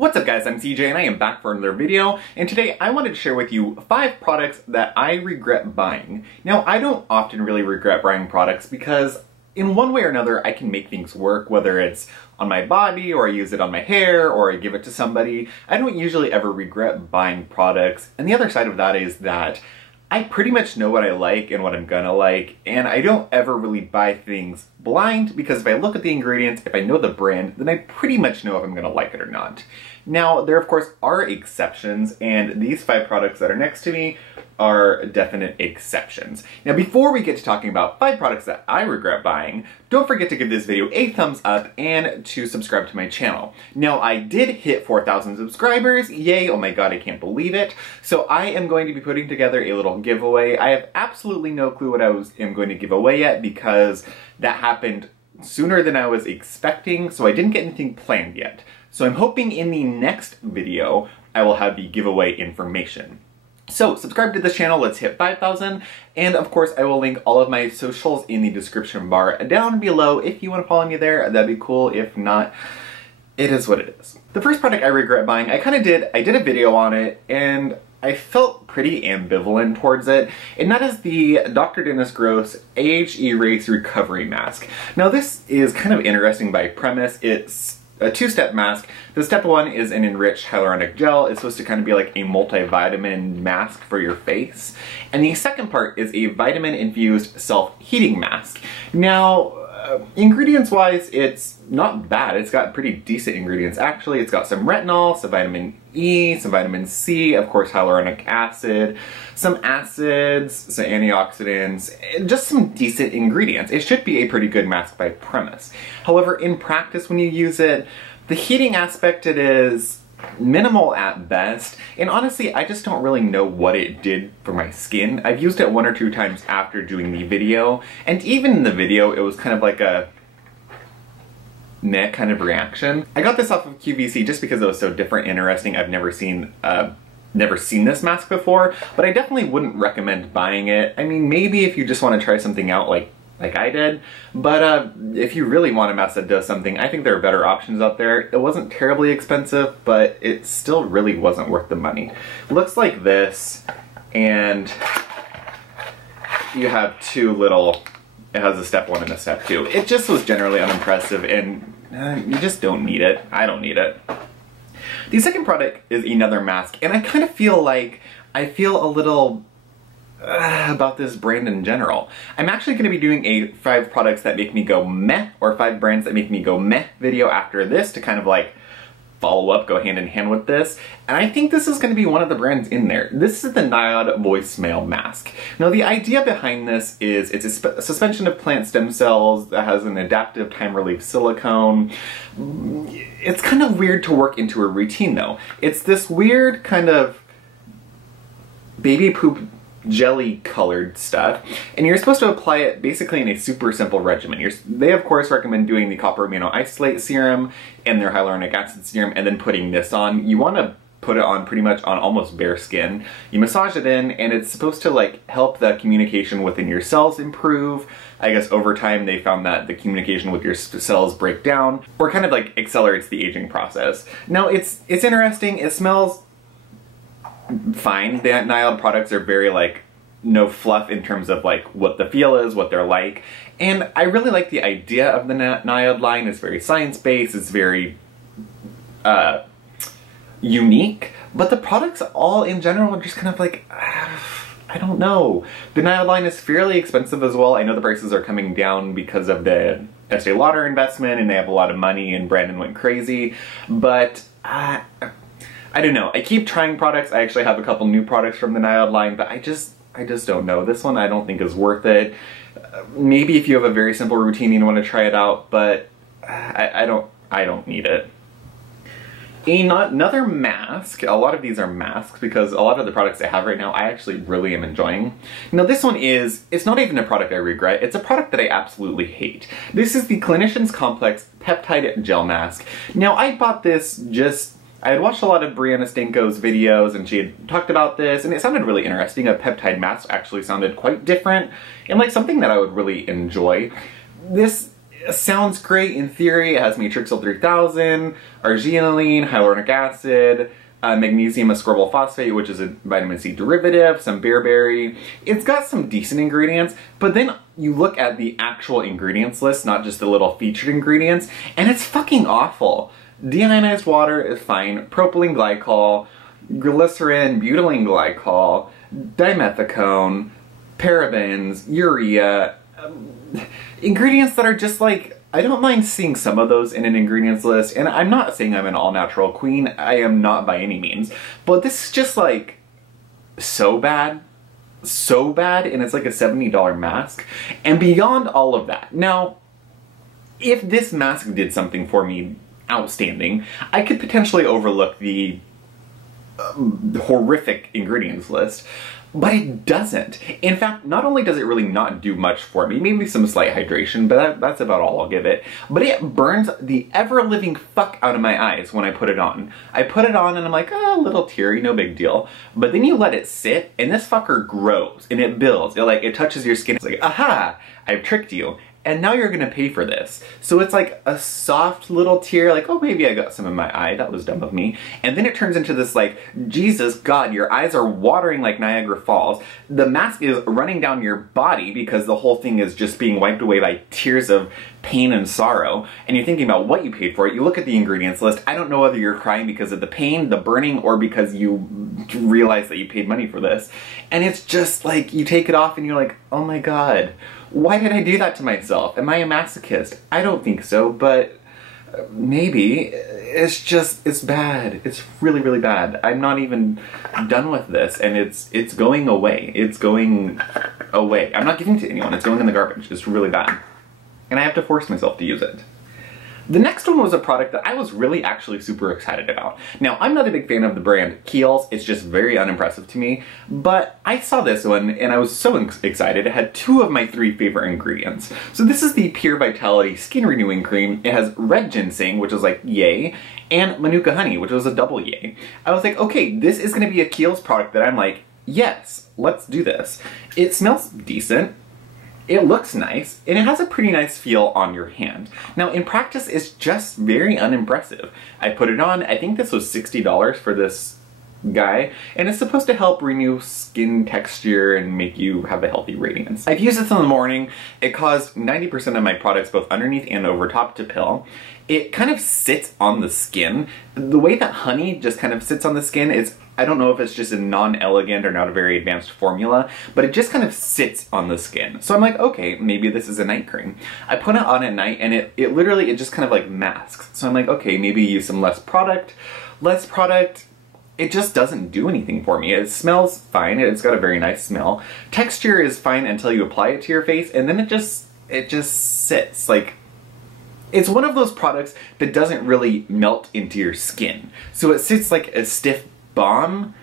What's up guys, I'm CJ and I am back for another video, and today I wanted to share with you 5 products that I regret buying. Now, I don't often really regret buying products because in one way or another I can make things work, whether it's on my body or I use it on my hair or I give it to somebody. I don't usually ever regret buying products, and the other side of that is that I pretty much know what I like and what I'm gonna like, and I don't ever really buy things blind because if I look at the ingredients, if I know the brand, then I pretty much know if I'm gonna like it or not. Now, there of course are exceptions, and these 5 products that are next to me are definite exceptions. Now, before we get to talking about 5 products that I regret buying, don't forget to give this video a thumbs up and to subscribe to my channel. Now, I did hit 4,000 subscribers, yay, oh my god, I can't believe it. So I am going to be putting together a little giveaway. I have absolutely no clue what I am going to give away yet because that happened sooner than I was expecting, so I didn't get anything planned yet. So I'm hoping in the next video, I will have the giveaway information. So subscribe to this channel, let's hit 5,000, and of course I will link all of my socials in the description bar down below. If you want to follow me there, that'd be cool. If not, it is what it is. The first product I regret buying, I did a video on it, and I felt pretty ambivalent towards it, and that is the Dr. Dennis Gross Age Erase Recovery Mask. Now this is kind of interesting by premise. It's a 2-step mask. The step 1 is an enriched hyaluronic gel. It's supposed to kind of be like a multivitamin mask for your face. And the second part is a vitamin-infused self-heating mask. Now, ingredients-wise, it's not bad. It's got pretty decent ingredients, actually. It's got some retinol, some vitamin E, some vitamin C, of course hyaluronic acid, some acids, some antioxidants, just some decent ingredients. It should be a pretty good mask by premise. However, in practice when you use it, the heating aspect it is minimal at best, and honestly I just don't really know what it did for my skin. I've used it 1 or 2 times after doing the video, and even in the video it was kind of like a meh kind of reaction. I got this off of QVC just because it was so different and interesting. I've never seen this mask before, but I definitely wouldn't recommend buying it. I mean, maybe if you just want to try something out like I did, but if you really want a mask that does something, I think there are better options out there. It wasn't terribly expensive, but it still really wasn't worth the money. It looks like this, and you have 2 little, it has a step 1 and a step 2. It just was generally unimpressive, and you just don't need it. I don't need it. The second product is another mask, and I kind of feel like, I feel a little about this brand in general. I'm actually going to be doing a 5 products that make me go meh, or 5 brands that make me go meh video after this to kind of like follow up, go hand in hand with this. And I think this is going to be one of the brands in there. This is the Nulay voicemail mask. Now the idea behind this is it's a suspension of plant stem cells that has an adaptive time relief silicone. It's kind of weird to work into a routine though. It's this weird kind of baby poop jelly colored stuff, and you're supposed to apply it basically in a super simple regimen. They of course recommend doing the copper amino isolate serum and their hyaluronic acid serum and then putting this on. You want to put it on pretty much on almost bare skin. You massage it in, and it's supposed to like help the communication within your cells improve. I guess over time they found that the communication with your cells break down, or kind of like accelerates the aging process. Now it's interesting. It smells fine. The Nulay products are very like no fluff in terms of like what the feel is, what they're like, and I really like the idea of the Nulay line. It's very science-based, it's very unique, but the products all in general are just kind of like I don't know. The Nulay line is fairly expensive as well. I know the prices are coming down because of the Estee Lauder investment and they have a lot of money and Brandon went crazy, but I don't know. I keep trying products. I actually have a couple new products from the Nulay line, but I just don't know. This one I don't think is worth it. Maybe if you have a very simple routine and want to try it out, but I don't need it. Another mask. A lot of these are masks because a lot of the products I have right now I actually really am enjoying. Now this one it's not even a product I regret. It's a product that I absolutely hate. This is the Clinicians Complex Peptide Gel Mask. Now I bought this I had watched a lot of Brianna Stanko's videos and she had talked about this and it sounded really interesting. A peptide mask actually sounded quite different and like something that I would really enjoy. This It sounds great in theory. It has matrixyl 3000, arginine, hyaluronic acid, magnesium ascorbyl phosphate, which is a vitamin C derivative, some bearberry. It's got some decent ingredients, but then you look at the actual ingredients list, not just the little featured ingredients, and it's fucking awful. Deionized water is fine, propylene glycol, glycerin, butylene glycol, dimethicone, parabens, urea, ingredients that are just like, I don't mind seeing some of those in an ingredients list, and I'm not saying I'm an all-natural queen, I am not by any means, but this is just like, so bad, and it's like a $70 mask, and beyond all of that. Now, if this mask did something for me outstanding, I could potentially overlook the horrific ingredients list, but it doesn't. In fact, not only does it really not do much for me, maybe some slight hydration, but that's about all I'll give it, but it burns the ever-living fuck out of my eyes when I put it on. I put it on and I'm like, oh, a little teary, no big deal. But then you let it sit and this fucker grows and it builds. It touches your skin. It's like, aha, I've tricked you. And now you're gonna pay for this. So it's like a soft little tear, like, oh, maybe I got some in my eye, that was dumb of me. And then it turns into this like, Jesus God, your eyes are watering like Niagara Falls. The mask is running down your body because the whole thing is just being wiped away by tears of pain and sorrow. And you're thinking about what you paid for it. You look at the ingredients list. I don't know whether you're crying because of the pain, the burning, or because you realize that you paid money for this. And it's just like, you take it off and you're like, oh my God. Why did I do that to myself? Am I a masochist? I don't think so, but maybe. It's bad. It's really, really bad. I'm not even done with this, and it's going away. It's going away. I'm not giving it to anyone. It's going in the garbage. It's really bad. And I have to force myself to use it. The next one was a product that I was really actually super excited about. Now, I'm not a big fan of the brand Kiehls, it's just very unimpressive to me, but I saw this one and I was so excited. It had 2 of my 3 favorite ingredients. So this is the Pure Vitality Skin Renewing Cream. It has red ginseng, which was like, yay, and Manuka honey, which was a double yay. I was like, okay, this is gonna be a Kiehls product that I'm like, yes, let's do this. It smells decent. It looks nice, and it has a pretty nice feel on your hand. Now, in practice, it's just very unimpressive. I put it on, I think this was $60 for this guy, and it's supposed to help renew skin texture and make you have a healthy radiance. I've used this in the morning. It caused 90% of my products, both underneath and over top, to pill. It kind of sits on the skin. The way that honey just kind of sits on the skin is, I don't know if it's just a non-elegant or not a very advanced formula, but it just kind of sits on the skin. So I'm like, okay, maybe this is a night cream. I put it on at night and it literally just kind of like masks. So I'm like, okay, maybe use some less product. It just doesn't do anything for me. It smells fine, it's got a very nice smell. Texture is fine until you apply it to your face, and then it just sits. Like, it's one of those products that doesn't really melt into your skin. So it sits like a stiff balm,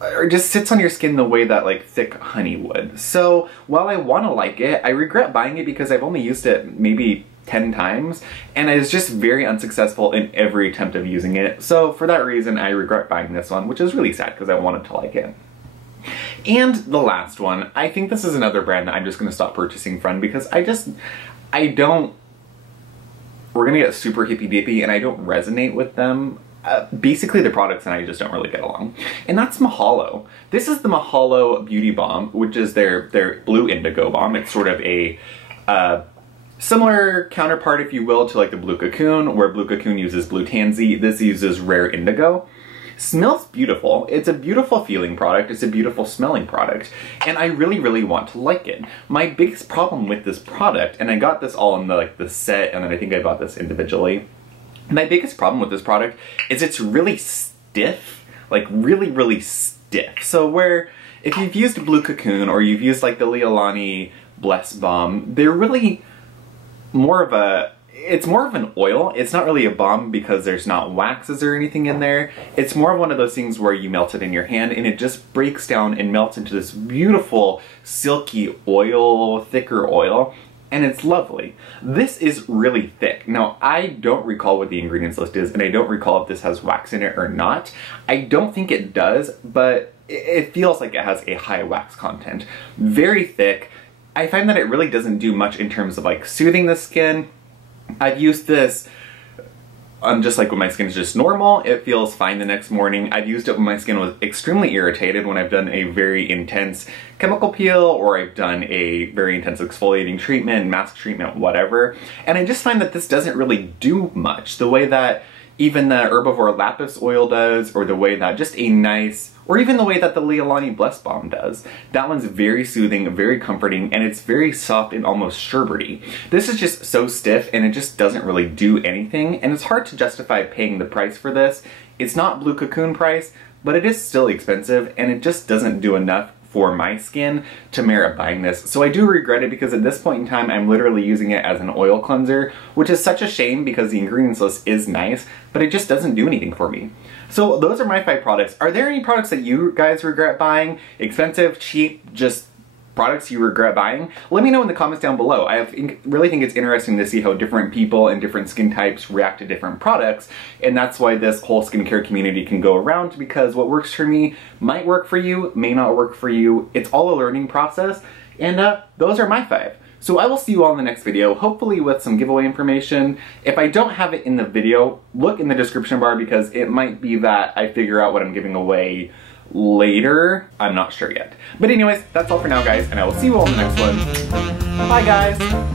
or just sits on your skin the way that like thick honey would. So while I want to like it, I regret buying it because I've only used it maybe 10 times, and I was just very unsuccessful in every attempt of using it. So for that reason, I regret buying this one, which is really sad because I wanted to like it. And the last one, I think this is another brand that I'm just going to stop purchasing from because we're going to get super hippy-dippy and I don't resonate with them. Basically the products and I just don't really get along. And that's Mahalo. This is the Mahalo Beauty Balm, which is their Blue Indigo Balm. It's sort of a similar counterpart, if you will, to like the Blue Cocoon, where Blue Cocoon uses Blue Tansy. This uses Rare Indigo. Smells beautiful. It's a beautiful feeling product. It's a beautiful smelling product. And I really, really want to like it. My biggest problem with this product, and I got this all in the set, and then I think I bought this individually. My biggest problem with this product is it's really stiff, like really, really stiff. So where, if you've used Blue Cocoon or you've used like the Leolani Bless Balm, they're really more of an oil. It's not really a balm because there's not waxes or anything in there. It's more of one of those things where you melt it in your hand and it just breaks down and melts into this beautiful, silky oil, thicker oil. And it's lovely. This is really thick. Now, I don't recall what the ingredients list is, and I don't recall if this has wax in it or not. I don't think it does, but it feels like it has a high wax content. Very thick. I find that it really doesn't do much in terms of like soothing the skin. I've used this just like when my skin is just normal, it feels fine the next morning. I've used it when my skin was extremely irritated, when I've done a very intense chemical peel, or I've done a very intense exfoliating treatment, mask treatment, whatever. And I just find that this doesn't really do much. The way that even the Herbivore Lapis oil does, or the way that just a nice, or even the way that the Leilani Bless Balm does. That one's very soothing, very comforting, and it's very soft and almost sherbety. This is just so stiff, and it just doesn't really do anything, and it's hard to justify paying the price for this. It's not Blue Cocoon price, but it is still expensive, and it just doesn't do enough for my skin to merit buying this. So I do regret it, because at this point in time I'm literally using it as an oil cleanser, which is such a shame because the ingredients list is nice, but it just doesn't do anything for me. So those are my 5 products. Are there any products that you guys regret buying? Expensive, cheap, just products you regret buying? Let me know in the comments down below. I really think it's interesting to see how different people and different skin types react to different products, and that's why this whole skincare community can go around, because what works for me might work for you, may not work for you. It's all a learning process, and those are my 5. So I will see you all in the next video, hopefully with some giveaway information. If I don't have it in the video, look in the description bar, because it might be that I figure out what I'm giving away later. I'm not sure yet. But anyways, that's all for now, guys, and I will see you all in the next one. Bye, guys!